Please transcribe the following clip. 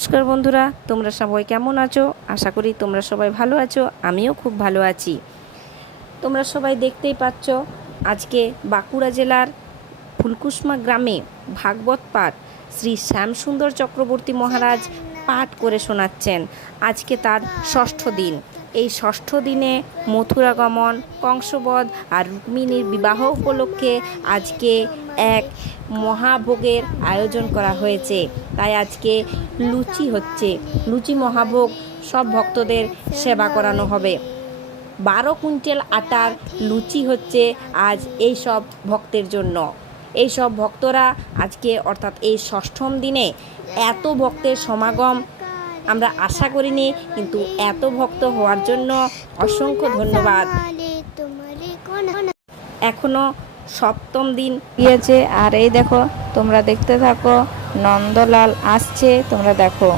নমস্কার বন্ধুরা, তোমরা সবাই কেমন আছো? আশা করি তোমরা সবাই ভালো আছো। আমিও খুব ভালো আছি। তোমরা সবাই দেখতেই পাচ্ছ, আজকে বাঁকুড়া জেলার ফুলকুসমা গ্রামে ভাগবত পাঠ শ্রী শ্যামসুন্দর চক্রবর্তী মহারাজ পাঠ করে শোনাচ্ছেন। আজকে তার ষষ্ঠ দিন। এই ষষ্ঠ দিনে মথুরা গমন, কংসবধ আর রুক্মিণীর বিবাহ উপলক্ষে আজকে এক মহাভোগের আয়োজন করা হয়েছে। তাই আজকে লুচি হচ্ছে। লুচি মহাভোগ সব ভক্তদের সেবা করানো হবে। 12 কুইন্টাল আটার লুচি হচ্ছে আজ এই সব ভক্তের জন্য। এই সব ভক্তরা আজকে অর্থাৎ এই ষষ্ঠম দিনে এত ভক্তের সমাগম আমরা আশা করিনি, কিন্তু এত ভক্ত হওয়ার জন্য অসংখ্য ধন্যবাদ। এখনো সপ্তম দিন গিয়েছে, আর এই দেখো তোমরা দেখতে থাকো, নন্দলাল আসছে, তোমরা দেখো।